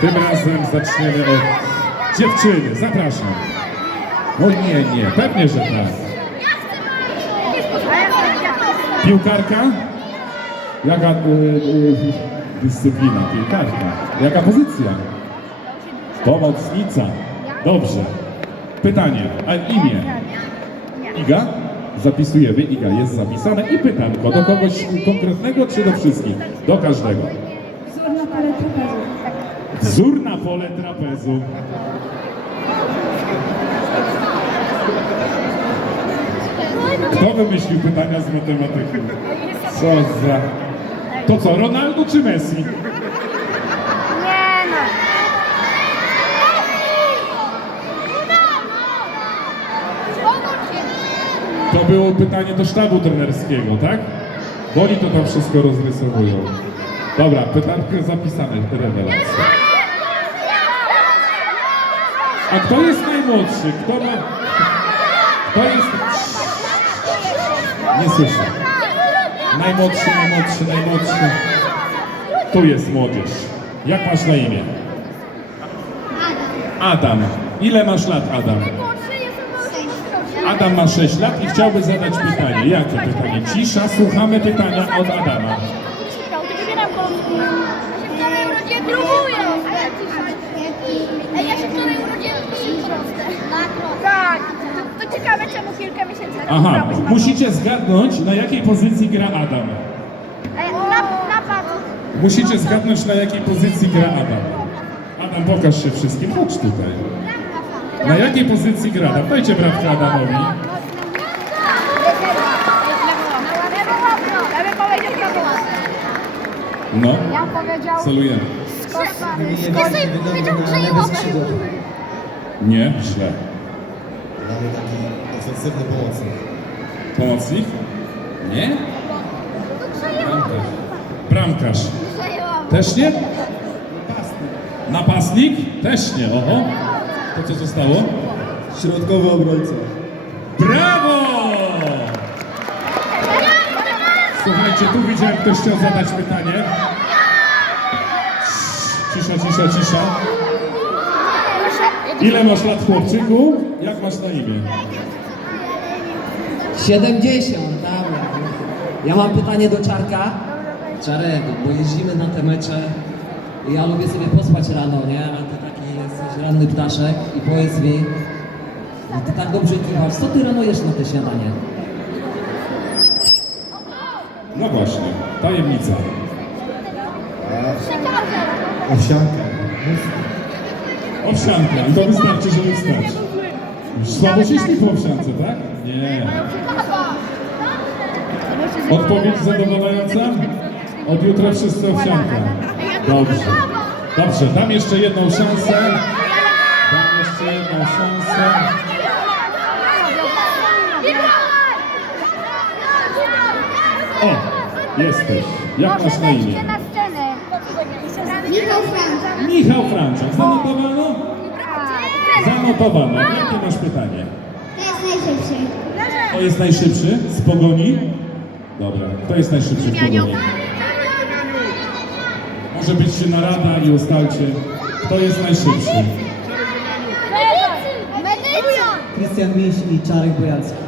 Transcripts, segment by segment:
Tym razem zaczniemy od dziewczyny. Zapraszam. O nie, nie, pewnie, że tak. Piłkarka? Jaka y, y, dyscyplina? Piłkarka. Jaka pozycja? Pomocnica. Dobrze. Pytanie, a imię? Iga? Zapisujemy, Iga jest zapisane i pytanko do kogoś konkretnego czy do wszystkich? Do każdego. Wzór na parę. Wzór na pole trapezu. Kto wymyślił pytania z matematyki? Co za... To co, Ronaldo czy Messi? Nie no. To było pytanie do sztabu trenerskiego, tak? Bo oni to tam wszystko rozrysowują. Dobra, pytanko zapisane, rewelacja. A kto jest najmłodszy? Kto ma... Kto jest... Nie słyszę. Najmłodszy, najmłodszy, najmłodszy. Tu jest młodzież. Jak masz na imię? Adam. Ile masz lat, Adam? Adam ma 6 lat i chciałby zadać pytanie. Jakie pytanie? Cisza, słuchamy pytania od Adama. Ej, ja się wczoraj urodziłem. Tak. To, to ciekawe czemu kilka miesięcy temu Aha, grałeś na musicie zgadnąć, na jakiej pozycji gra Adam. Ej, Na, na. Musicie zgadnąć, na jakiej pozycji gra Adam. Adam, pokaż się wszystkim, chodź tutaj. Na jakiej pozycji gra Adam? Dajcie bratkę Adamowi. Ja bym powiedział prawo. No, Ja powiedział celujemy. sobie powiedział, że łapę. Nie, źle. Mamy taki ofensywny pomocnik. Pomocnik? Nie? Bramkarz. Bramkarz. Też nie? Napastnik? Też nie, oho. To co zostało? Środkowy obrońca. Brawo! Słuchajcie, tu widziałem, ktoś chciał zadać pytanie. Cisza, cisza, cisza. Ile masz lat, chłopczyku? Jak masz na imię? 70, dobra. Ja mam pytanie do Czarka. Czarek, bo jeździmy na te mecze i ja lubię sobie pospać rano, nie? A ty taki jesteś ranny ptaszek i powiedz mi, ty tak dobrze kiwasz, co ty rano jesz na te śniadanie? No właśnie, tajemnica. Owsianka. Owsianka, i to wystarczy, żeby wstać. Słabo się śpi po owsiance, tak? Nie. Odpowiedź zadowalająca? Od jutra wszyscy owsianka. Dobrze. Dobrze, dam jeszcze jedną szansę. Dam jeszcze jedną szansę. Jesteś. Jak masz na imię? na scenę. Michał Frank. Michał Franczak. Zanotowano? Zanotowano. Jakie masz pytanie? To jest najszybszy. Kto jest najszybszy z pogoni? Dobra, kto jest najszybszy w pogoni? Może być narada i ustalcie, kto jest najszybszy. Krystian Miś i Czarek Bojalski.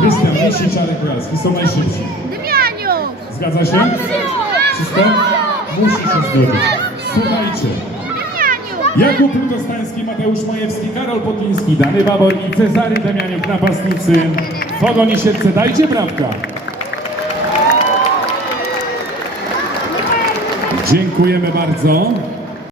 Krystian Miś i Czarek Bojalski są najszybsi. Zgadza się? Wszystko? Musi się zgodzić. Słuchajcie. Jakub Ludostański, Mateusz Majewski, Karol Podliński, Dany Babor i Cezary Demianiuk, napastnicy Pogoni Siedlce. Dajcie brawka. Dziękujemy bardzo.